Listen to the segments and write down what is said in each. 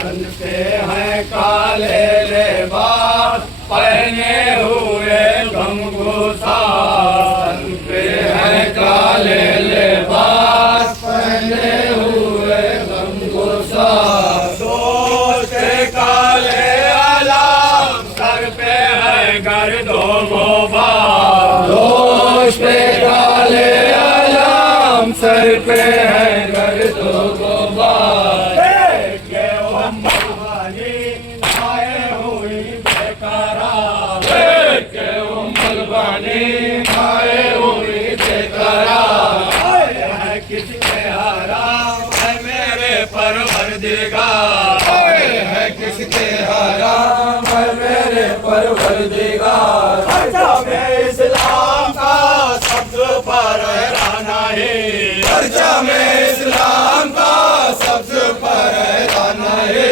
तन पे हैं काले लिबास पहने हुए गमगुसार। तन पे हैं काले लिबास पहने हुए गमगुसार। दोस्त काले आलम सर पे है गर्दो गुबार। दोस्त काले आलम सर पे है गर्दो गुबार। आए हुई बेकरार के उम्मलबानी आए हुई बेकरार। है किसके हराम है मेरे परवरदिगार। है किसके हराम है मेरे परवरदिगार। में इस्लाम का सब्ज फहराना है। चर्चा में इस्लाम का सब्ज फहराना है।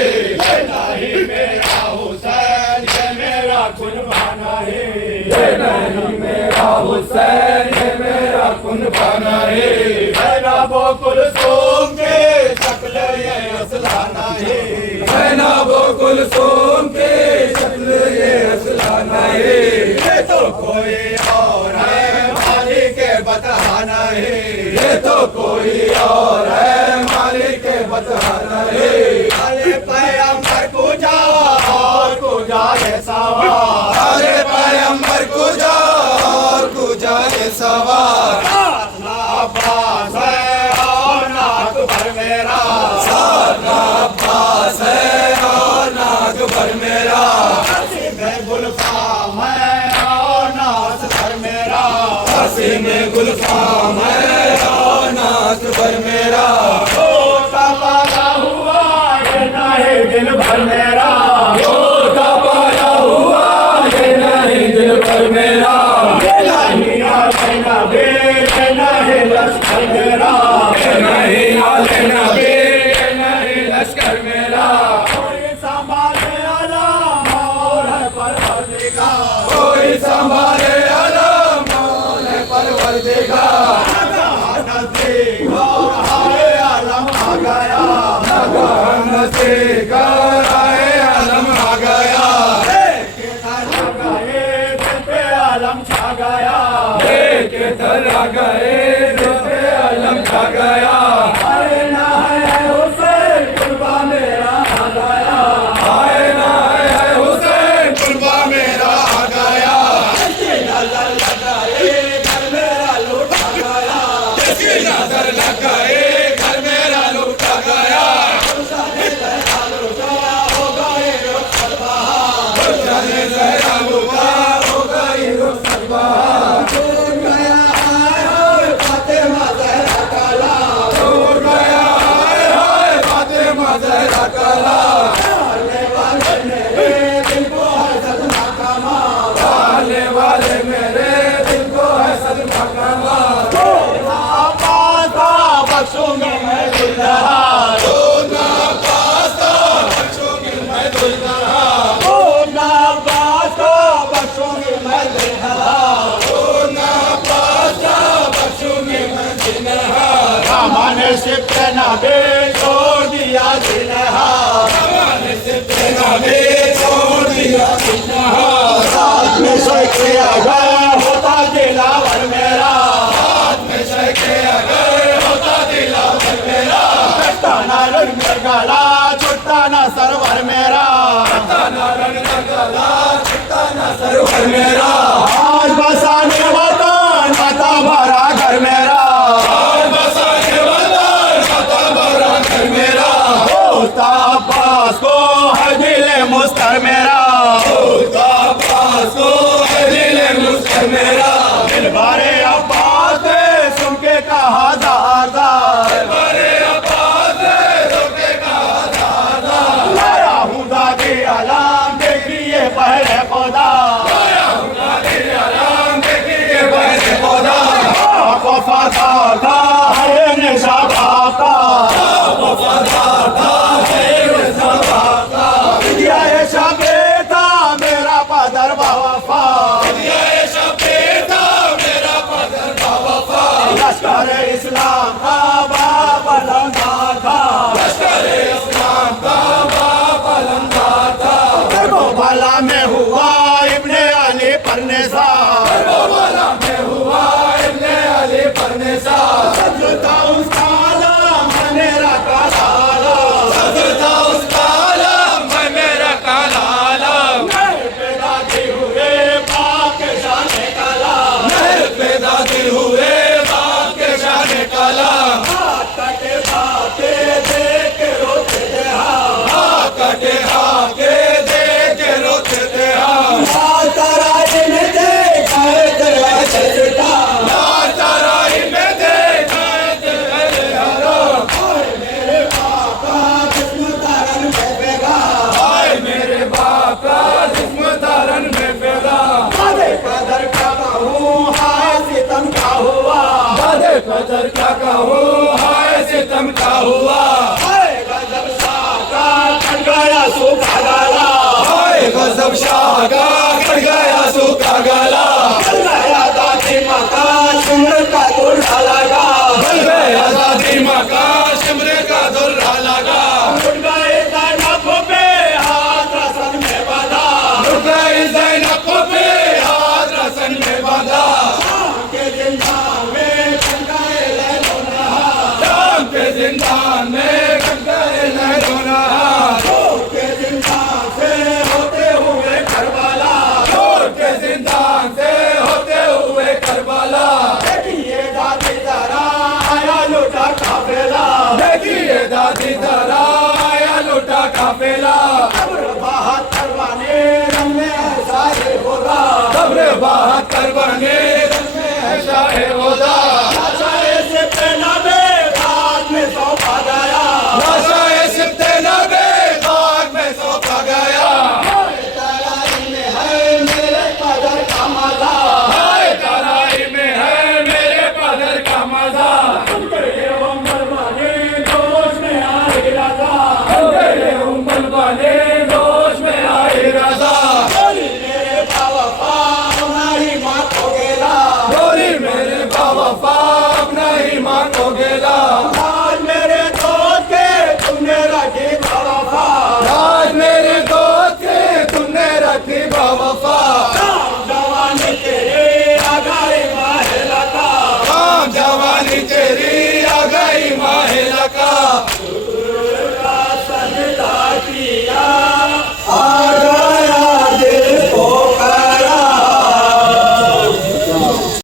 नहीं मेरा हुसैन ये मेरा कुर्बाना है। नहीं मेरा हुसैन ये मेरा कुर्बाना है। जनाबो कुलसूम के शक्ल ये असलाना है। जनाबो कुलसूम के शक्ल ये असलाना है। ये तो कोई और है मालिक के बतहाना है। ये तो कोई और है मालिक के बतहाना है। अरे पैगंबर को जावा और को जाए सवार। अरे पैगंबर को जाओ और को जाए सवार। अब्बास है और ना अकबर मेरा। सारा अब्बास है और ना अकबर मेरा। में गुलफाम है और ना असगर मेरा। में गुलफाम है और ना अकबर मेरा। पाला हुआ ये नहीं दिल भर मेरा। पाला हुआ ये नहीं दिल भर मेरा। नहीं आलेना बेर नहीं लश्कर मेरा। नहीं आलेना बेर नहीं लश्कर मेरा। कोई संभाले आलम और है परवरदिगार। कोई संभाले आलम और है परवरदिगार। और आए आलम आ गया। आए आलम आ गया। आलम छा गया। के धरा गए पे आलम छा गया। अरे ना है हुसैन कुर्बा मेरा आ गया। आए ना है हुसैन कुर्बा मेरा आ गया। नजर लगाए घर मेरा लूटा गया। जिसकी नजर लगाए घर मेरा लूटा गया। हो गए रुखसत बहार। हो गई रुखसत बहार। छूट गया है फातिमा ज़हरा काला। छूट गया है फातिमा ज़हरा काला। डालने वाले मेरे दिल को है सदमा का मार। डालने वाले मेरे दिल को है सदमा का मार। अब्बास का बख्शूंगी मैं दुल्हा। अब्बास का बख्शूंगी मैं दुल्हा। अब्बास का बख्शूंगी मैं दुल्हा। मैंने सिर्फ नबी छोड़ दिया जिन्हा। मैंने सिर्फ नबी छोड़ दिया जिन्हा। साथ में शेखे अगर होता दिलावर मेरा। साथ में शेखे अगर होता दिलावर मेरा। छुट्टा ना रंग गला छुट्टा ना सरवर मेरा। छुट्टा ना रंग गला छुट्टा ना सरवर मेरा। आज बसाने वतन माता भरा घर मेरा। अब्बास को है दिल मुस्तर मेरा। अब्बास को है दिल मुस्तर मेरा। दिल बारे अब्बास ने सुन के कहा दादा। बारे अब्बास ने सुन के कहा दादा। लाया हूँ दादी आलम देखिए पहले खुदा। लाया हूँ दादी आलम देखिए पहले खुदा। वफादार था है निशाबाद था। वफादार था है निशाबाद था। ये शाबे हुआ हाय गजब शाह का कट गया सुखा गया हाय गजब शाह का कट गया